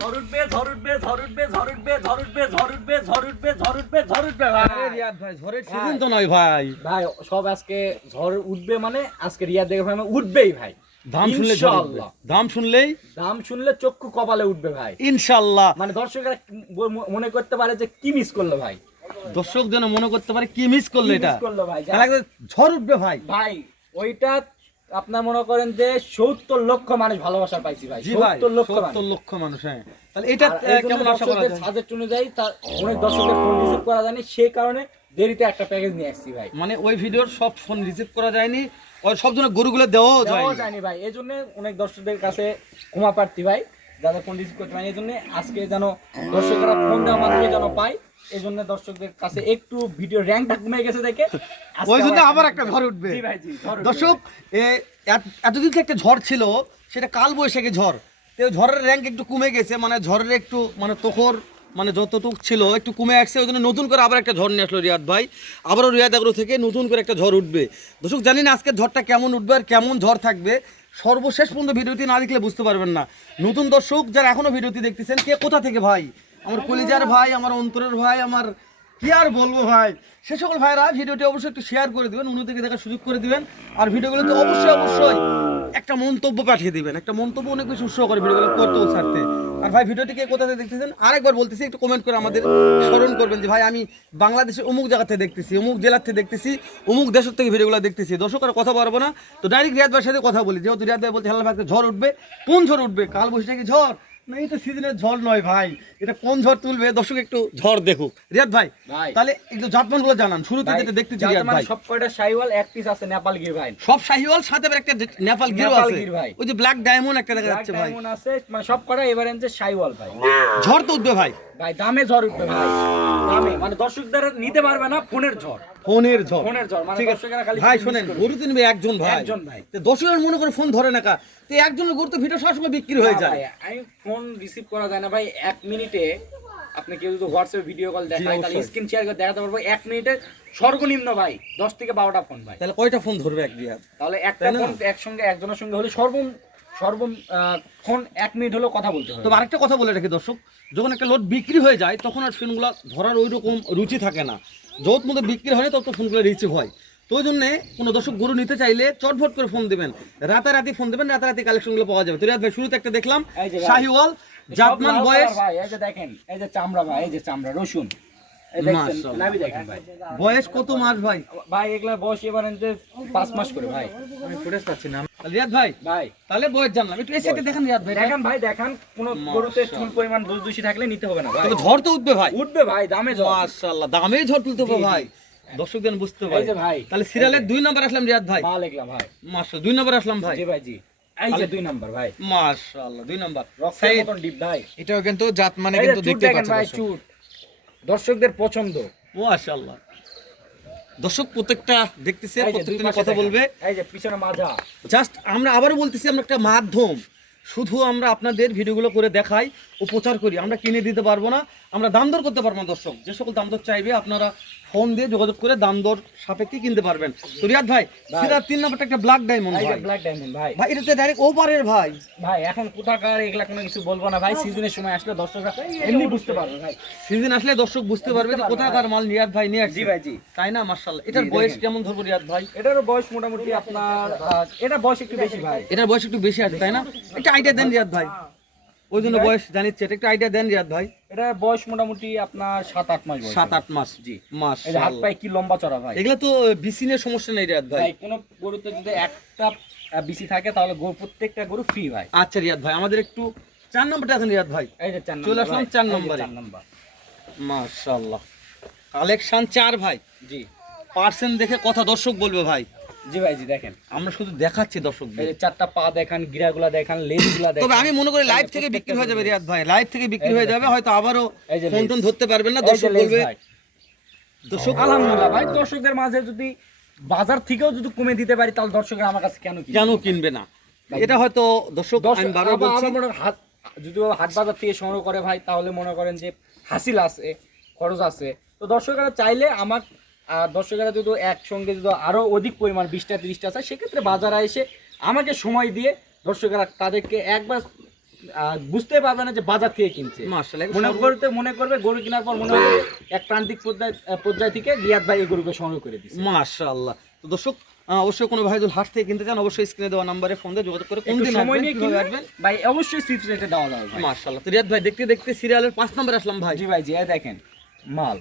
ঝড় উঠবে ঝড় উঠবে ঝড় উঠবে ঝড় উঠবে ঝড় উঠবে ঝড় উঠবে ঝড় উঠবে ঝড় উঠবে ঝড় উঠবে আরে রিয়াদ ভাই ঝড়ের সিজন তো নয় ভাই। ভাই সব আজকে ঝড় উঠবে মানে আজকে রিয়াদ দেখে ভাই উঠবেই ভাই। দাম শুনলে ঝড় উঠবে। দাম শুনলেই দাম শুনলে চক্ষু কপালে উঠবে ভাই ইনশাআল্লাহ। মানে দর্শকরা মনে করতে পারে যে কি মিস করলো ভাই, দর্শক যেন মনে করতে পারে কি মিস করলো, এটা মিস করলো ভাই। ঝড় উঠবে ভাই। ভাই ওইটা আপনার মনে করেন যে 70 লক্ষ মানুষ ভালোবাসা পাইছি ভাই। জি ভাই 70 লক্ষ মানুষ। হ্যাঁ তাহলে এটা কেমন আশা করা যায়? সাজেস্ট অনুযায়ী তার অনেক দর্শকদের ফোন রিসিভ করা যায়নি, সেই কারণে দেরিতে একটা প্যাকেজ নিয়ে আসছি ভাই। মানে ওই ভিডিওর সব ফোন রিসিভ করা যায়নি, ওই সব জন্য গরুগুলো দেওয়াও যায়নি ভাই। এই জন্য অনেক দর্শকদের কাছে ক্ষমা প্রার্থী ভাই, যাদের ফোন রিসিভ করতে পারেনি। এই জন্য আজকে যেন দর্শকরা ফোন দেওয়ার মাধ্যমে যেন পায়, এই জন্য দর্শকদের কাছে একটু ভিডিও র্যাঙ্কটা কমে গেছে দেখে ওই জন্য আবার একটা ঝড় উঠবে। জি ভাই জি। দর্শক এতদিন থেকে একটা ঝড় ছিল, সেটা কাল বৈশাখী ঝড়, তো ঝড়ের র্যাঙ্ক একটু কমে গেছে, মানে ঝড়ের একটু মানে তখর মানে যতটুক ছিল একটু কমে আসছে। ওই জন্য নতুন করে আবার একটা ঝড় নিয়ে আসলো রিয়াদ ভাই। আবারও রিয়াদ এগ্রো থেকে নতুন করে একটা ঝড় উঠবে। দর্শক জানি না আজকের ঝড়টা কেমন উঠবে আর কেমন ঝড় থাকবে, সর্বশেষ পর্যন্ত ভিডিওটি না দেখলে বুঝতে পারবেন না। নতুন দর্শক যারা এখনও ভিডিওটি দেখতেছেন, কে কোথা থেকে ভাই, আমার কলিজার ভাই, আমার অন্তরের ভাই, আমার কি আর বলবো ভাই, সে সকল ভাইরা ভিডিওটি অবশ্যই একটু শেয়ার করে দিবেন, অন্যদিকে দেখার সুযোগ করে দিবেন। আর ভিডিওগুলোতে অবশ্যই একটা মন্তব্য পাঠিয়ে দিবেন, একটা মন্তব্য অনেক বেশি উৎসাহ করে ভিডিওগুলো করতেও ছাড়তে। আর ভাই ভিডিওটিকে কোথা থেকে দেখতেছেন আরেকবার বলতেছি, একটু কমেন্ট করে আমাদের স্মরণ করবেন যে ভাই আমি বাংলাদেশের অমুক জায়গা থেকে দেখতেছি, অমুক জেলার থেকে দেখতেছি, অমুক দেশের থেকে ভিডিওগুলো দেখতেছি। দর্শক আর কথা বলবো না, তো ডাইরেক্ট রিয়াদ ভাইয়ের সাথে কথা বলি। যেহেতু রিয়াদ ভাই বলছে হেলাল ভাই ঝড় উঠবে, কোন ঝড় উঠবে? কাল বৈশাখী ঝড় না, এটা সিজনের ঝড় নয় ভাই, এটা কোন ঝড় তুলবে? দর্শক একটু ঝড় দেখুক। রিয়াদ ভাই তাহলে একটু জাতমান গুলো জানান, শুরুতে যেটা দেখতেছি রিয়াদ ভাই। সব কয়টা শাইওয়াল, এক পিস আছে নেপাল গির ভাই। সব শাহিওয়াল, সাথে আবার একটা নেপাল গিরও আছে ভাই। ওই যে ব্ল্যাক ডায়মন্ড একটা দেখা যাচ্ছে ভাই, ডায়মন্ড আছে, মানে সব কয়টা এভারেজে শাইওয়াল ভাই। ঝড় তো উঠবে ভাই, ভাই দামে ঝড় উঠবে ভাই, দামে মানে দর্শকদের নিতে পারবে না, ফোনের ঝড়, ফোনের ঝড়, ফোনের ঝড়। মানে দর্শকরা খালি ভাই শুনেন, গরু কিনবে একজন ভাই, একজন ভাই, তো দর্শকের মনে করে ফোন ধরে না কা, তো একজনের গরু তো ভিডিও সবসময় বিক্রি হয়ে যায়। আমি ফোন রিসিভ করা যায় না ভাই। 1 মিনিটে আপনি কেউ যদি হোয়াটসঅ্যাপে ভিডিও কল দেখায়, তাহলে স্ক্রিন শেয়ার করে দেখাতে পারবো 1 মিনিটে সর্বনিম্ন ভাই 10 থেকে 12টা ফোন ভাই। তাহলে কয়টা ফোন ধরবে এক দিয়া? তাহলে একটা ফোন একসঙ্গে একজনের সঙ্গে হলে ফোন 1 মিনিট হলেও কথা বলতে হবে। তবে আরেকটা কথা বলে রাখি দর্শক, যখন একটা লোড বিক্রি হয়ে যায় তখন আর ফোনগুলো ধরার ওই রকম রুচি থাকে না। যত মধ্যে বিক্রি হয় তত ফোনগুলো রিসিভ হয়। তো ওই জন্য কোনো দর্শক গরু নিতে চাইলে চটফট করে ফোন দেবেন, রাতারাতি ফোন দেবেন, রাতারাতি কালেকশনগুলো পাওয়া যাবে। তো রিয়াদ ভাই শুরুতে একটা দেখলাম শাহিওয়াল জাতমান বয়স ভাই, এই যে দেখেন, এই যে চামড়া ভাই, এই যে চামড়া রসুন, এই দেখছেন নাভি দেখেন ভাই। বয়স কত মাস ভাই? ভাই এগুলা বয়স এবারে যে 5 মাস করে ভাই। আমি ফুটেজ পাচ্ছি না রিয়াদ ভাই। ভাই তাহলে বয়স জানলাম, একটু এই সাইডে দেখেন রিয়াদ ভাই, দেখেন ভাই, দেখেন কোন গরুতে চুল পরিমাণ দুধ দূষি থাকলে নিতে হবে না ভাই। তবে ঝড় তো উঠবে ভাই, উঠবে ভাই, দামে ঝড়, মাশাআল্লাহ দামে ঝড় তুলতে হবে ভাই, দর্শক যেন বুঝতে পারে। এই যে ভাই, তাহলে সিরিয়ালের 2 নাম্বার আসলাম রিয়াদ ভাই, ভালো লিখলাম ভাই, মাশাআল্লাহ 2 নাম্বার আসলাম ভাই। জি ভাই জি, এই যে 2 নাম্বার ভাই, মাশাআল্লাহ 2 নাম্বার রক্তের মতন ডিপ ভাই। এটাও কিন্তু জাত মানে কিন্তু দেখতে পাচ্ছেন ভাই, চুট দর্শকদের পছন্দ, মাশাআল্লাহ। দর্শক প্রত্যেকটা দেখতেছে, প্রত্যেকটা কথা বলবে। এই যে পিছনে মাজা, জাস্ট আমরা আবারও বলতেছি, আমরা একটা মাধ্যম, শুধু আমরা আপনাদের ভিডিওগুলো করে দেখাই ও প্রচার করি, আমরা কিনে দিতে পারবো না, আমরা দাম দর করতে পারবো না। দর্শক যে সকল দাম দর চাইবে আপনারা ফোন দিয়ে যোগাযোগ করে দাম দর সাপেক্ষে কিনতে পারবেন। তো রিয়াদ ভাই সিরা 3 নাম্বারটা একটা ব্ল্যাক ডায়মন্ড ভাই, ব্ল্যাক ডায়মন্ড ভাই, ভাই এটা তো ডাইরেক্ট ওপারের ভাই। ভাই এখন কোথাকার এগুলা কোনো কিছু বলবো না ভাই, সিজনের সময় আসলে দর্শকরা এমনি বুঝতে পারবে ভাই, সিজন আসলে দর্শক বুঝতে পারবে যে কোথাকার মাল রিয়াদ ভাই নিয়ে আসছে। জি ভাই জি, তাই না? মাশাআল্লাহ। এটার বয়স কেমন ধরবো রিয়াদ ভাই? এটারও বয়স মোটামুটি আপনার এটা বয়স একটু বেশি ভাই, এটার বয়স একটু বেশি আছে তাই না? একটা আইডিয়া দেন রিয়াদ ভাই, ওই জন্য বয়স জানিচ্ছে, এটা একটা আইডিয়া দেন রিয়াদ ভাই। এটার বয়স মোটামুটি আপনার 7-8 মাস বয়স, 7-8 মাস। জি, মাশাআল্লাহ। এই যে হাত পায়ে কি লম্বা চড়া ভাই, এগুলা তো বিসিনের সমস্যা নেই রিয়াদ ভাই। ভাই কোন গরুতে যদি একটা বিসি থাকে তাহলে প্রত্যেকটা গরু ফ্রি ভাই। আচ্ছা রিয়াদ ভাই আমাদের একটু 4 নম্বরটা এখন রিয়াদ ভাই, এই যে 4 নম্বর চলে আসলাম 4 নম্বরে। 4 নম্বর মাশাআল্লাহ কালেকশন 4 ভাই, জি, পার্সেন্ট দেখে কথা দর্শক বলবে ভাই। জি ভাই জি, দেখেন আমরা শুধু দেখাচ্ছি দর্শকদের, এই যে 4টা পা দেখেন, গিরাগুলা দেখেন, লেজগুলা দেখেন। তবে আমি মনে করি লাইভ থেকে বিক্রি হয়ে যাবে রিয়াদ ভাই, লাইভ থেকে বিক্রি হয়ে যাবে, হয়তো আবারও ফোন টোন ধরতে পারবেন না, দর্শক বলবে। দর্শক আলহামদুলিল্লাহ ভাই, দর্শকদের মাঝে যদি বাজার থেকেও যদি কমে দিতে পারি তাহলে দর্শকরা আমার কাছে কেন কিনবে না? এটা হয়তো দর্শক আমি বারবার বলছি, হাট যদি হাট বাজার থেকে সংগ্রহ করে ভাই, তাহলে মনে করেন যে হাসিল আছে, খরচ আছে। তো দর্শকরা চাইলে আমার দর্শকরা যদি একসঙ্গে যদি আরো অধিক পরিমাণ 20টা 30টা আছে, সেক্ষেত্রে বাজারে এসে আমাকে সময় দিয়ে দর্শকরা তাদেরকে একবার বুঝতে পারবে না যে বাজার থেকে কিনছে। মাশাআল্লাহ, মনে করবে গরু কেনার পর মনে হবে এক প্রান্তিক পর্যায় থেকে রিয়াদ ভাই এই গরুকে সংগ্রহ করে দিচ্ছে। মাশাআল্লাহ। তো দর্শক অবশ্যই কোনো ভাই যদি হাট থেকে কিনতে চান অবশ্যই স্ক্রিনে দেওয়া নাম্বারে ফোন দিয়ে যোগাযোগ করে কোন একটু দিন সময় আসবেন নিয়ে কিভাবে কিনবেন আসবেন। ভাই, অবশ্যই চিপস রেটে দেওয়া যাবে ভাই। মাশাআল্লাহ। তো রিয়াদ ভাই দেখতে দেখতে সিরিয়ালের 5 নম্বরে আসলাম ভাই। জি ভাই, জি এই দেখেন মাল।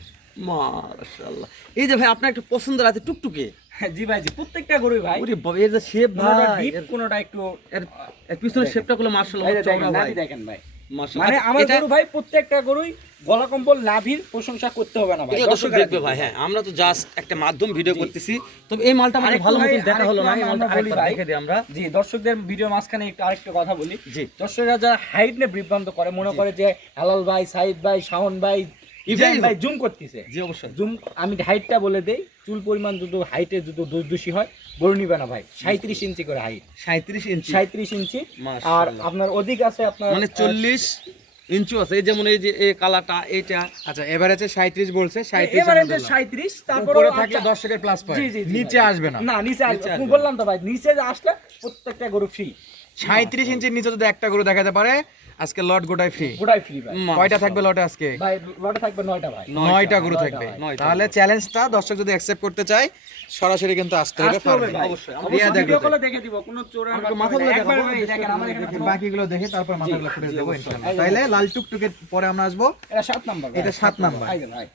মাশাআল্লাহ। এই যে ভাই আপনার একটা পছন্দের আছে টুকটুকে। জি ভাই, জি প্রত্যেকটা গরুই ভাই, ওরে বাবা, এর যে শেপ কোনোটা ভাই, ডিপ কোনোটা একটু এর পিছনের শেপটা গুলো মাশাআল্লাহ এই যে চওড়া দেখেন, ভাই। নাভি দেখেন ভাই। মাশাআল্লাহ। মানে আচ্ছা, আমার এটা গরু ভাই প্রত্যেকটা গরুই গলা কম্বল নাভির প্রশংসা করতে হবে না ভাই, এগুলো দর্শক দর্শকেরা দেখবে ভাই। হ্যাঁ, আমরা তো জাস্ট একটা মাধ্যম ভিডিও করতেছি। তবে এই মালটা আমাদের আরেকটু ভালো ভাই, মতো দেখা হলো না। এই আরেকটু মালটা আমরা বলি আরেকবার ভাই। দেখে দিই আমরা। জি, দর্শকদের ভিডিওর মাঝখানে একটু আরেকটা কথা বলি। জি। দর্শকরা যারা হাইট নিয়ে বিভ্রান্ত করে, মনে করে যে হেলাল ভাই, সাইদ ভাই, শাওন ভাই, ইব্রাহিম যাই ভাই হোক। জুম করতেছে। জি অবশ্যই। জুম, আমি হাইটটা বলে দেই, চুল পরিমাণ যদি হাইটে যদি দোষী হয় গরু নিবে না ভাই। 37 ইঞ্চি করে হাইট, 37 ইঞ্চি। 37 ইঞ্চি। আর মাশাআল্লাহ। আপনার অধিক আছে আপনার মানে 40 ইঞ্চি আছে। এই যেমন এই যে এই কালারটা এইটা আচ্ছা, এভারেজে 37 বলছে, 37 এবারে আমরা যে ধরলাম। 37, তারপরে উপরে থাকলে 10 টাকার প্লাস জি পয়েন্ট, জি জি নিচে ভাই। আসবে না। না, নিচে আসবে, আসবে না। বললাম তো ভাই, নিচে যে আসলে প্রত্যেকটা গরু ফ্রি। 37 ইঞ্চির নিচে যদি একটা গরু দেখাতে পারে, আজকে লট গোটাই ফ্রি। গোটাই ফ্রি ভাই। কয়টা থাকবে লটে আজকে? ভাই লটে থাকবে 9টা ভাই। 9টা গরু থাকবে। ভাই। তাহলে চ্যালেঞ্জটা দর্শক যদি অ্যাকসেপ্ট করতে চায় সরাসরি কিন্তু আসতে হবে। আসতে হবে ভাই। অবশ্যই। রিয়া দেখবে ভিডিও তো। কলে দেখে দিব, কোনো চোরের আমাকে বাচ্চা মাথাগুলো নাই। দেখাবো, একবার ভাই দেখেন আমার এখানে কোনো- বাকিগুলো দেখে তারপর মাথাগুলো ফুটে দেবো অবশ্যই। ইনশাআল্লাহ। এই যে তাইলে লাল টুকটুকের পরে আমরা আসবো। এটা 7 নাম্বার ভাই। এটা 7 নাম্বার। এই যে ভাই,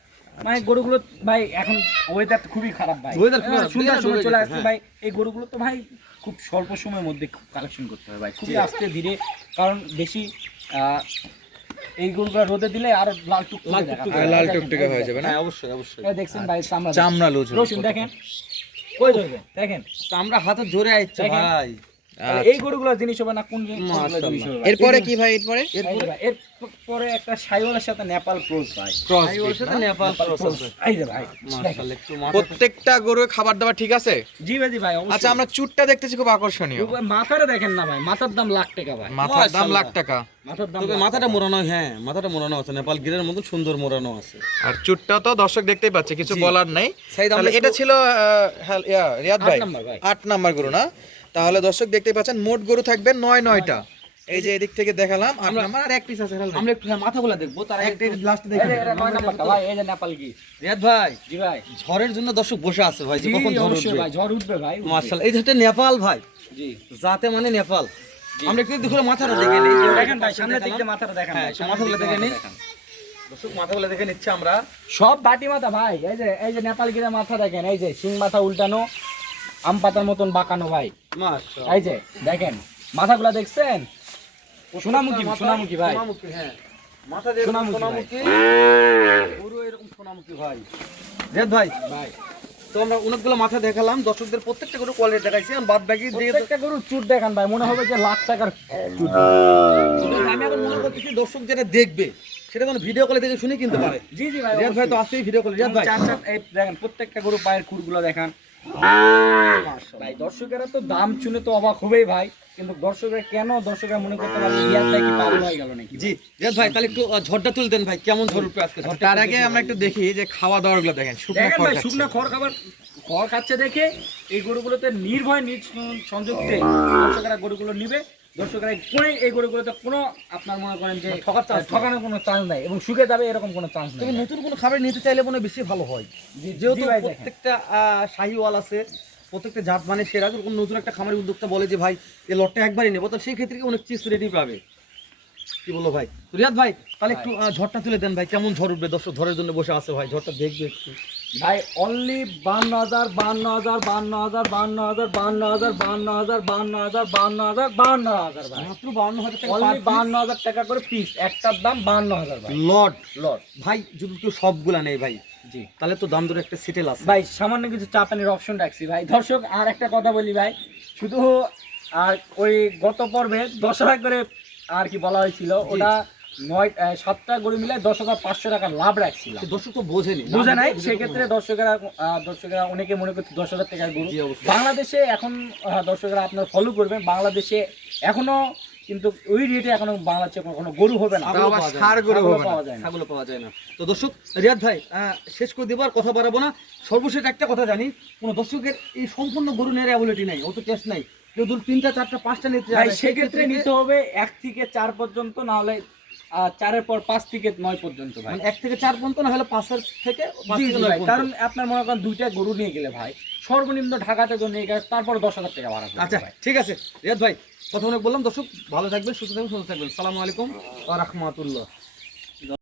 মানে গরুগুলো ভাই এখন ওয়েদার খুবই খারাপ ভাই। Weather খুবই খারাপ, সুন্দর বিরাট সময় weather চলে গেছে, আসছে হ্যাঁ। ভাই। এই গরুগুলো তো ভাই খুব স্বল্প সময়ের মধ্যে কালেকশন করতে হবে ভাই, খুবই আস্তে ধীরে, কারণ বেশি এই গরুগুলো রোদে দিলে আরো লাল টুকটুকে লাল দেখা টুকটুকে, যায়। লাল দেখেন, টুকটুকে এই হয়ে দেখেন। যাবে না? হ্যাঁ অবশ্যই অবশ্যই। এই দেখছেন ভাই চামড়া চামড়া লুজ হবে। রসুন দেখেন, কই ধরবে দেখেন। তো আমরা হাতে ধরে আইছি দেখেন। ভাই। তাহলে এই গরুগুলোর জিনিস হবে না, কোন কোনগুলো জিনিস হবে ভাই? এরপরে কি ভাই? এরপরে এই যে ভাই, এরপরে একটা সাইওয়ালের সাথে নেপাল ক্রস ভাই। ক্রস এই ওর সাথে নেপাল ক্রস আছে। এই যে ভাই, মাশাআল্লাহ, একটু মাথা প্রত্যেকটা গরু খাবার দাবার ঠিক আছে? জি ভাই, জি ভাই, অবশ্যই। আচ্ছা, আমরা চুটটা দেখতেছি খুব আকর্ষণীয়। মাথাটা দেখেন না ভাই, মাথার দাম লাখ টাকা ভাই। মাথার দাম মাশাআল্লাহ। লাখ টাকা। মাথার দাম তবে লাখ মাথাটা টাকা। মোড়ানো, হ্যাঁ মাথাটা মোড়ানো আছে, নেপাল গিরের মতো সুন্দর মোড়ানো আছে। আর চুটটা তো দর্শক দেখতেই পাচ্ছে, কিছু জি। বলার নাই। সাইদ, আমরা তাহলে এটা একটু- ছিল রিয়াদ ভাই 8 নাম্বার ভাই। 8 নাম্বার গরু না? তাহলে দর্শক দেখতেই পাচ্ছেন মোট গরু থাকবে 9টা। এই যে এদিক থেকে দেখালাম 8 নাম্বার, আর এক পিস আছে হেলাল ভাই। আমরা একটু মাথাগুলো দেখবো, তার আগে একটা একটু- লাস্ট এই দেখে যে এটা 9 নাম্বারটা ভাই, এই যে নেপাল কি। রিয়াদ ভাই, জি ভাই, ঝড়ের জন্য দর্শক বসে আছে ভাই, যে জি কখন ঝড় অবশ্যই উঠবে। ভাই, ঝড় উঠবে ভাই, উঠবে। মাশাআল্লাহ, এই যে একটা নেপাল ভাই, জি যাতে মানে নেপাল। আমরা একটু দেখলে মাথাটা দেখে নিই। দেখেন ভাই, সামনের দিক দিয়ে মাথাটা দেখেন হ্যাঁ, ভাই, একটু সামনের মাথাগুলো দিক দিয়ে দেখে নিই। মাথাটা দেখেন। দর্শক মাথাগুলো দেখে নিচ্ছে আমরা। সব বাটি মাথা ভাই, এই যে নেপাল গিরে মাথা দেখেন, এই যে সিং মাথা উল্টানো, আম পাতার মতন বাঁকানো ভাই। মাশাআল্লাহ, এই যে দেখেন মাথাগুলা দেখছেন, সোনামুখী সোনামুখী ভাই। সোনামুখী, হ্যাঁ। মাথা দিয়ে সোনামুখী সোনামুখী, পুরো এরকম সোনামুখী ভাই। রিয়াদ ভাই, ভাই তো আমরা অনেকগুলো মাথা দেখালাম, দর্শকদের প্রত্যেকটা করে কোয়ালিটি দেখাইছি, আর বাদ বাকি দিয়ে প্রত্যেকটা গরু চুট দেখান ভাই, মনে হবে যে লাখ টাকার চুট। আমি এখন মনে করতেছি দর্শক যেটা দেখবে সেটা কোনো ভিডিও কলে দেখে শুনে কিনতে পারে। জি জি ভাই, রিয়াদ ভাই তো আছেই ভিডিও কলে। রিয়াদ ভাই, চার চার এই দেখেন প্রত্যেকটা গরু পায়ের খুরগুলো দেখান ভাই। দর্শকেরা তো দাম শুনে তো অবাক হবেই ভাই, কিন্তু দর্শকরা মনে করতে পারে রিয়াদ ভাই কি পাগল হয়ে গেল নাকি? জি রিয়াদ ভাই, তাহলে একটু ঝড়টা তুলতেন ভাই, কেমন ঝড় উঠবে আজকে? ঝড়টা তার আগে আমরা একটু দেখি যে খাওয়া দাওয়ার গুলো দেখেন, শুকনো দেখেন খড় ভাই, খাচ্ছে। শুকনা খড় খাচ্ছে দেখে এই গরুগুলোতে নির্ভয় নিজ সংযুক্তে দর্শকরা গরুগুলো নিবে। দর্শকরা কোনো এই গরুগুলোতে কোনো আপনার মনে করেন যে ঠকানোর কোনো চান্স নাই, এবং শুকে যাবে এরকম কোনো চান্স তবে নেই। নতুন কোনো খাবার নিতে চাইলে মনে হয় বেশি ভালো হয়, যেহেতু জি ভাই, দেখেন। প্রত্যেকটা শাহিওয়াল আছে, প্রত্যেকটা জাত মানে সেরা। যখন নতুন একটা খামারের উদ্যোক্তা বলে যে ভাই এই লটটা একবারই নেবো, তো সেই ক্ষেত্রে অনেক চিজ রেডি পাবে। কি বলো ভাই? তো রিয়াদ ভাই, তাহলে একটু ঝড়টা তুলে দেন ভাই, কেমন ঝড় উঠবে? দর্শক ঝড়ের জন্য বসে আছে ভাই, ঝড়টা দেখবে একটু। ভাই অনলি 52,000 52,000 52,000 52,000 52,000 52,000 52,000 52,000 52,000 ভাই, মাত্র 52,000 টাকা অনলি 52,000 টাকা করে পিস, একটার দাম 52,000 ভাই। লট লট ভাই, যদি কেউ সবগুলা নেই ভাই, জি তাহলে তো দাম ধরে একটা সেটেল আছে। ভাই, সামান্য কিছু চা পানির অপশন রাখছি ভাই। দর্শক আর একটা কথা বলি ভাই, শুধু আর ওই গত পর্বে 10,000 করে আর কি বলা হয়েছিল, ওটা 7টা গরু মিলে 10,500 টাকা লাভ রাখছিলাম। সে দর্শক তো বোঝেনি, বুঝে নাই, সেক্ষেত্রে দর্শকরা অনেকে মনে করছে 10,000 টাকার গরু। জি, অবশ্যই। বাংলাদেশে এখন দর্শকরা আপনার ফলো করবেন, বাংলাদেশে এখনো কিন্তু ওই রেটে এখনো বাংলাদেশে কোনো গরু হবে না, তাও আবার পাওয়া যায় না। ষাঁড় গরু ছাগলও হবে না। পাওয়া যায় না। ছাগলও পাওয়া যায় না। তো দর্শক, রিয়াদ ভাই শেষ করে দেবো, আর কথা বাড়াবো না। সর্বশেষ একটা কথা জানি, কোনো দর্শকের এই সম্পূর্ণ গরু নেওয়ার অ্যাবিলিটি নাই, অত টেস্ট নাই, কেউ ধরুন 3টা 4টা 5টা নিতে ভাই চায়, সেক্ষেত্রে নিতে হবে 1 থেকে 4 পর্যন্ত, না হলে 4-এর পর 5 থেকে 9 পর্যন্ত ভাই। মানে 1 থেকে 4 পর্যন্ত, না হলে 5 থেকে জি, 9 ভাই, পর্যন্ত। কারণ আপনার মনে করেন 2টা গরু নিয়ে গেলে ভাই সর্বনিম্ন ঢাকাতে তো নিয়ে গেলে তারপর 10,000 টাকা ভাড়া পড়বে আচ্ছা ভাই। ঠিক আছে রিয়াদ ভাই, কথা অনেক বললাম। দর্শক ভালো থাকবেন, সুস্থ থাকবেন, সুস্থ থাকবেন। আসসালামু আলাইকুম ওয়া রাহমাতুল্লাহ।